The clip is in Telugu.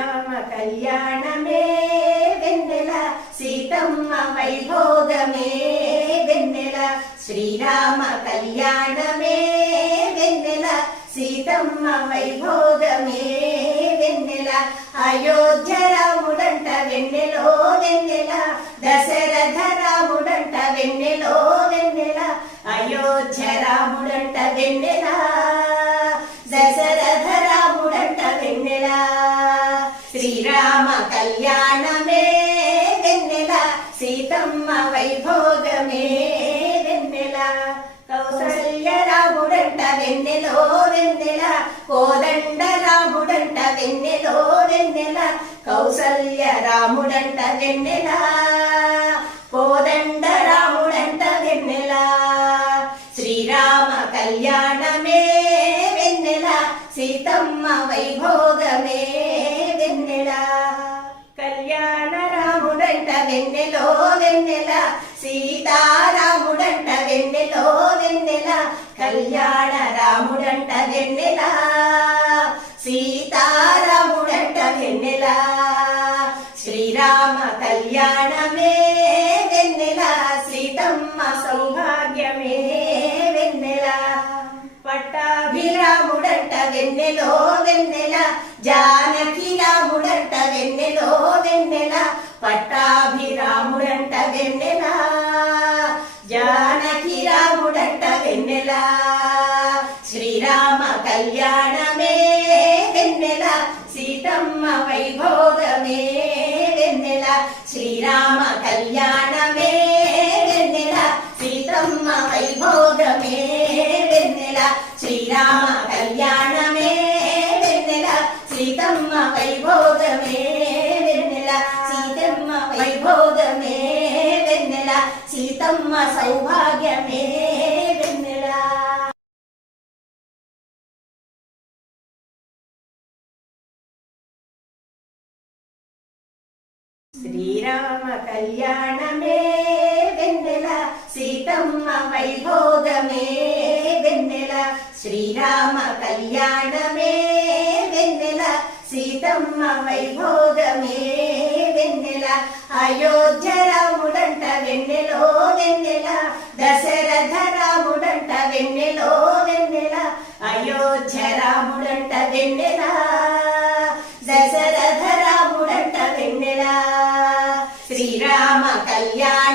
శ్రీరామ కళ్యాణమే వెన్నెల సీతమ్మ వైభోగమే వెన్నెల శ్రీరామ కళ్యాణమే వెన్నెల సీతమ్మ వైభోగమే వెన్నెల అయోధ్య రాముడంట వెన్నెలో వెన్నెల దశరథ రాముడంట వెన్నెలో వెన్నెల అయోధ్య రాముడంట వెన్నెల దశరథ రాముడంట వెన్నెల శ్రీరామ కళ్యాణమే వెన్నెల సీతమ్మ వైభోగమే వెన్నెల కౌసల్య రాముడంట వెన్నెలో వెన్నెల కోదండ రాముడంట వెన్నెలో వెన్నెల కౌసల్య రాముడంట వెన్నెల కోదండ రాముడంట వెన్నెల శ్రీరామ కళ్యాణమే వెన్నెల సీతమ్మ వైభోగమే వెన్నెల కళ్యాణ రాముడంట వెన్నెలో వెన్నెల సీతారాముడంట వెన్నెలో వెన్నెల కళ్యాణ రాముడంట వెన్నెల సీతారాముడంట వెన్నెల శ్రీరామ కళ్యాణమే వెన్నెల సీతమ్మ సౌభాగ్యమే వెన్నెల పట్టాభిరాముడంట వెన్నెలో వెన్నెల జానకి రాముడంట వెన్నెలో వెన్నెల పట్టాభిరాముడంట వెన్నెల జానకి రాముడంట వెన్నెల శ్రీరామ కళ్యాణమే వెన్నెల సీతమ్మ వైభోగమే వెన్నెల శ్రీరామ కళ్యాణమే వెన్నెల సీతమ్మ వైభోగమే వెన్నెల శ్రీరామ కళ్యాణమే వెన్నెల సీతమ్మ వైభోగమే వెన్నెల సీతమ్మ వైభోగమే వెన్నెల సీతమ్మ సౌభాగ్యమే వెన్నెల శ్రీరామ కళ్యాణమే వెన్నెల సీతమ్మ వైభోగమే వెన్నెల శ్రీరామ కళ్యాణమే వెన్నెల సీతమ్మ వైభోగమే వెన్నెల అయోధ్య రాముడంట వెన్నెలో వెన్నెల దశరథ రాముడంట వెన్నెలో వెన్నెల అయోధ్య రాముడంట వెన్నెల దశరథ రాముడంట వెన్నెల శ్రీరామ కళ్యాణ